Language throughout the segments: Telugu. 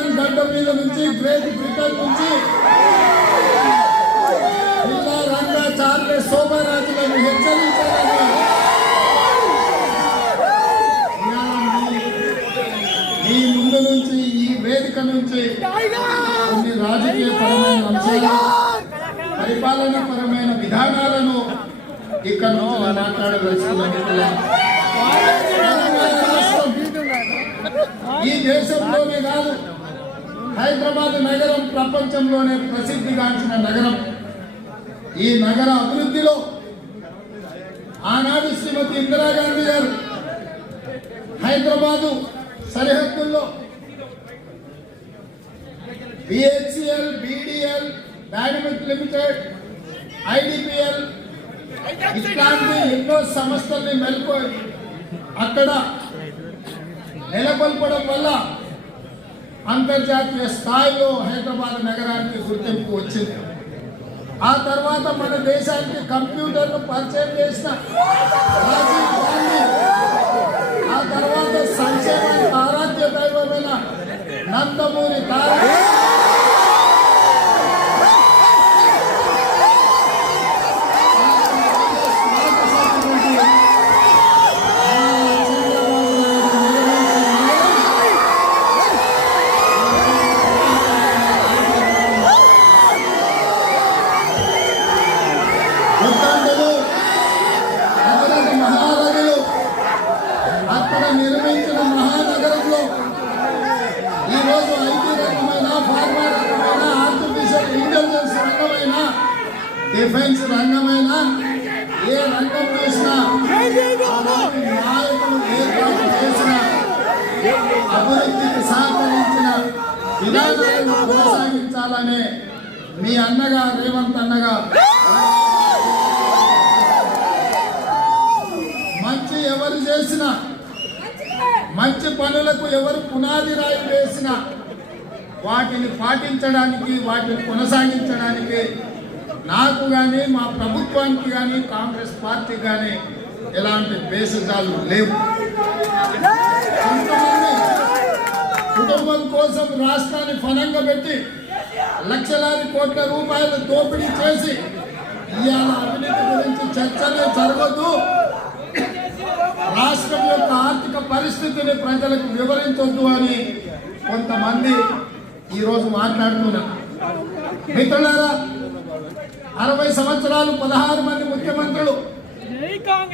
లండన్ గడ్డ మీద నుంచి గ్రేట్ బ్రిటన్ నుంచి పిల్ల రంగ చార్లెస్ శోభరాజులను హెచ్చరించాలని ఈ ముందు నుంచి ఈ వేదిక నుంచి కొన్ని రాజకీయపరమైన అంశాలు పరిపాలనాపరమైన విధానాలను ఇక్కడ నుంచి మాట్లాడవలసింది. ఈ దేశంలోనే కాదు, హైదరాబాద్ నగరం ప్రపంచంలోనే ప్రసిద్ధిగాంచిన నగరం. ఈ నగర అభివృద్ధిలో ఆనాడు శ్రీమతి ఇందిరాగాంధీ గారు హైదరాబాదు సరిహద్దుల్లో BHCL, BDL, dynamic limited, IDPL ఇట్లాంటి ఎన్నో సంస్థల్ని మెలుకొని అక్కడ నెలకొల్పడం వల్ల అంతర్జాతీయ స్థాయిలో హైదరాబాద్ నగరానికి గుర్తింపు వచ్చింది. ఆ తర్వాత మన దేశానికి కంప్యూటర్ను పరిచయం చేసిన రాజీవ్ గాంధీ, ఆ తర్వాత సంక్షేమానికి ఆరాధ్య దైవమైన నందమూరి తారక నిర్మించిన మహానగరంలో ఈరోజు ఐటీ రంగమైన, ఫార్మా రంగమైన, ఆర్టిఫిషియల్ ఇంటెలిజెన్స్ రంగమైన, డిఫెన్స్ రంగమైన, ఏ రంగం చూసినా నాయకులు ఏర్పాటు చేసిన అభివృద్ధికి సహకరించిన విధానాలను కొనసాగించాలనే మీ అన్నగా రేవంత్ అన్నగా మంచి ఎవరు చేసిన మంచి పనులకు ఎవరు పునాది రాయి వేసిన వాటిని పాటించడానికి, వాటిని కొనసాగించడానికి నాకు కానీ, మా ప్రభుత్వానికి కానీ, కాంగ్రెస్ పార్టీకి కానీ ఎలాంటి బేసిజాలు లేవు. కొంతమంది కుటుంబం కోసం రాష్ట్రాన్ని ఫలంగా పెట్టి లక్షలాది కోట్ల రూపాయలు దోపిడీ చేసి ఇవాళ అవినీతి గురించి చర్చనే జరగదు, రాష్ట్రం యొక్క ఆర్థిక పరిస్థితిని ప్రజలకు వివరించొద్దు అని కొంతమంది ఈరోజు మాట్లాడుతున్నారు. మిత్రులారా, 60 సంవత్సరాలు 16 మంది ముఖ్యమంత్రులు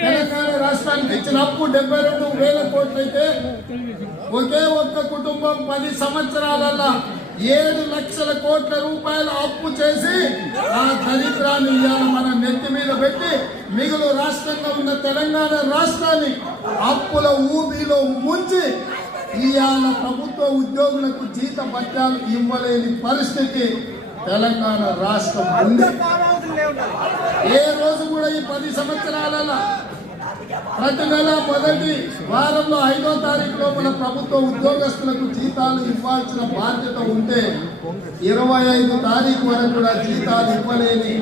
తెలంగాణ రాష్ట్రానికి ఇచ్చిన అప్పు 72,000 కోట్లు అయితే ఒకే ఒక్క కుటుంబం 10 సంవత్సరాలలో 7 లక్షల కోట్ల రూపాయల అప్పు చేసి ఆ దరిద్రాన్ని ఇవాళ మన నెత్తి మీద పెట్టి మిగులు రాష్ట్రంగా ఉన్న తెలంగాణ రాష్ట్రాన్ని అప్పుల ఊబిలో ముంచి ఇవాళ ప్రభుత్వ ఉద్యోగులకు జీత భత్యాలు ఇవ్వలేని పరిస్థితి తెలంగాణ రాష్ట్రం ఉంది. ఏ రోజు కూడా ఈ 10 సంవత్సరాలలో ప్రతి నెల మొదటి వారంలో 5వ తారీఖు లోపల ప్రభుత్వ ఉద్యోగస్తులకు జీతాలు ఇవ్వాల్సిన బాధ్యత ఉంటే 25 తారీఖు వరకు కూడా జీతాలు ఇవ్వలేని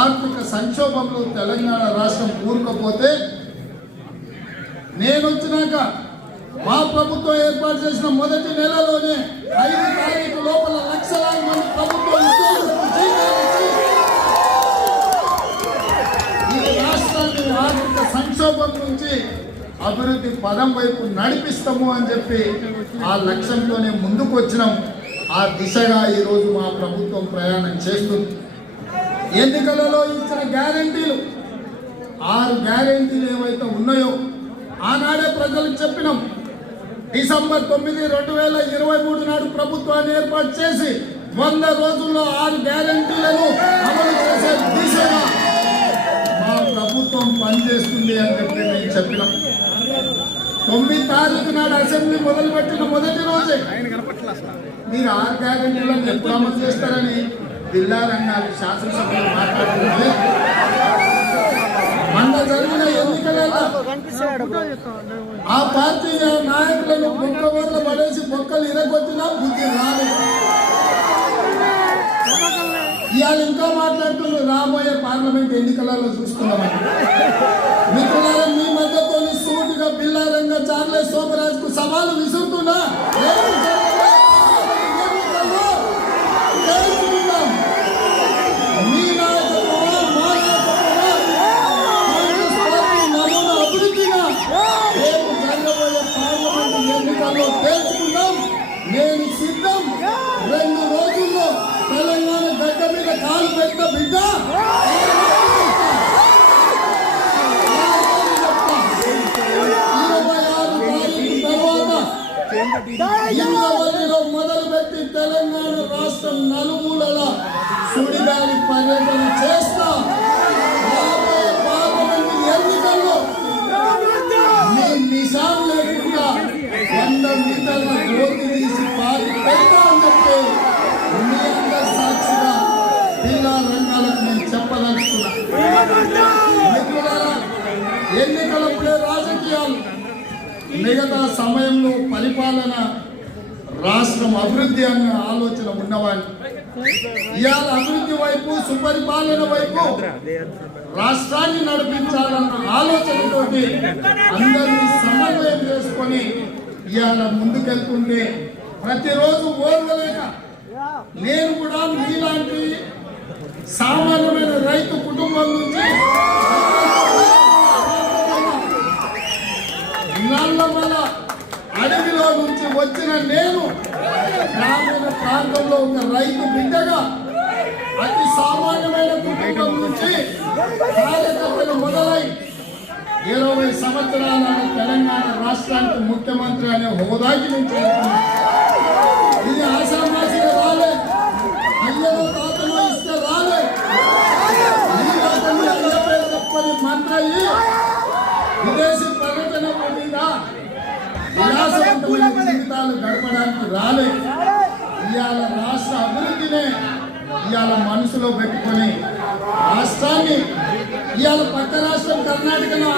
ఆర్థిక సంక్షోభంలో తెలంగాణ రాష్ట్రం కూరుకుపోతే నేను వచ్చినాక మా ప్రభుత్వం ఏర్పాటు చేసిన మొదటి నెలలోనే 5 తారీఖు లోపల లక్షలాది మంది ప్రభుత్వ ఉద్యోగులకు జీతాలు ఇచ్చి ఈ రాష్ట్రాన్ని ఆర్థిక సంక్షోభం నుంచి అభివృద్ధి పదం వైపు నడిపిస్తాము అని చెప్పి ఆ లక్ష్యంతోనే ముందుకు వచ్చినాం. ఆ దిశగా ఈరోజు మా ప్రభుత్వం ప్రయాణం చేస్తుంది. ఎన్నికలలో ఇచ్చిన గ్యారెంటీలు 6 గ్యారెంటీలు ఏవైతే ఉన్నాయో ఆనాడే ప్రజలకు చెప్పినాం. డిసెంబర్ 9, 2023 నాడు ప్రభుత్వాన్ని ఏర్పాటు చేసి 100 రోజుల్లో 6 గ్యారెంటీలను అమలు చేసే దిశగా మా ప్రభుత్వం పనిచేస్తుంది అని చెప్పి మేము చెప్పినాం. 9 తారీఖు నాడు అసెంబ్లీ మొదలుపెట్టిన మొదటి రోజే మీరు 6 గ్యారెంటీలను ఎప్పుడు అమలు చేస్తారని జిల్లా రంగాలు శాసనసభలో మాట్లాడుతుంటే మొన్న జరిగిన ఎన్నికలలో ఆ పార్టీ నాయకులను బొక్క వల్ల పడేసి బొక్కలు ఇరగొట్టినా బుద్ధి రాలేదు. ఇవాళ ఇంకా మాట్లాడుతున్నారు రాబోయే పార్లమెంట్ ఎన్నికలలో చూస్తున్నామని. మిత్రులారా, మీ మధ్యతో సూటిగా బిల్లారంగా చార్లెస్ శోభరాజ్ కు సవాలు విసురుతున్నా నేను సిద్ధం. 2 రోజుల్లో తెలంగాణ గడ్డ మీద కాలు పెట్ట బిడ్డ 26 తారీఖు తర్వాత ఇంద్రవల్లిలో మొదలుపెట్టి తెలంగాణ రాష్ట్రం నలుమూలల సుడిగాలి పర్యటన చేస్తా. రాబోయే పార్లమెంట్ ఎన్నికల్లో మీ నిజాం లేకుండా 100 మీటర్ల గోతి తీసి పార్టీ పెడతా అని చెప్పి మీ అందరి సాక్షిగా జిల్లా రంగాలకు నేను చెప్పదలుచుకున్నా. మిత్రులారా, ఎన్నికలప్పుడే రాజకీయాలు, మిగతా సమయంలో పరిపాలన, రాష్ట్రం అభివృద్ధి అన్న ఆలోచన ఉన్నవాడిని. ఇవాళ అభివృద్ధి వైపు, సుపరిపాలన వైపు రాష్ట్రాన్ని నడిపించాలన్న ఆలోచనతోటి అందరినీ సమన్వయం చేసుకొని ఇవాళ ముందుకెళ్తుంటే ప్రతిరోజు ఓర్వలేక నేను కూడా మీలాంటి సామాన్యమైన రైతు కుటుంబం నుంచి నల్లమల అడవిలో నుంచి వచ్చిన నేను గ్రామీణ ప్రాంతంలో ఒక రైతు బిడ్డగా అతి సామాన్యమైన కుటుంబం నుంచి కార్యకర్తలు మొదలై 20 సంవత్సరాల తెలంగాణ రాష్ట్రానికి ముఖ్యమంత్రి అనే హోదాకి నేను చేరుకున్నాను. ఇది ఆశామాసిగా రాలే, అయ్యలో తాతలో ఇస్తే రాలే. ఈ రాత్రి అయ్యపై తప్పని మంత్రి విదేశీ పర్యటన మీద విలాసవంతమైన జీవితాలు గడపడానికి రాలే. ఇవాళ రాష్ట్ర అభివృద్ధినే ఇవాళ మనసులో పెట్టుకొని రాష్ట్రాన్ని ఇవాళ పక్క రాష్ట్రం కర్ణాటకలో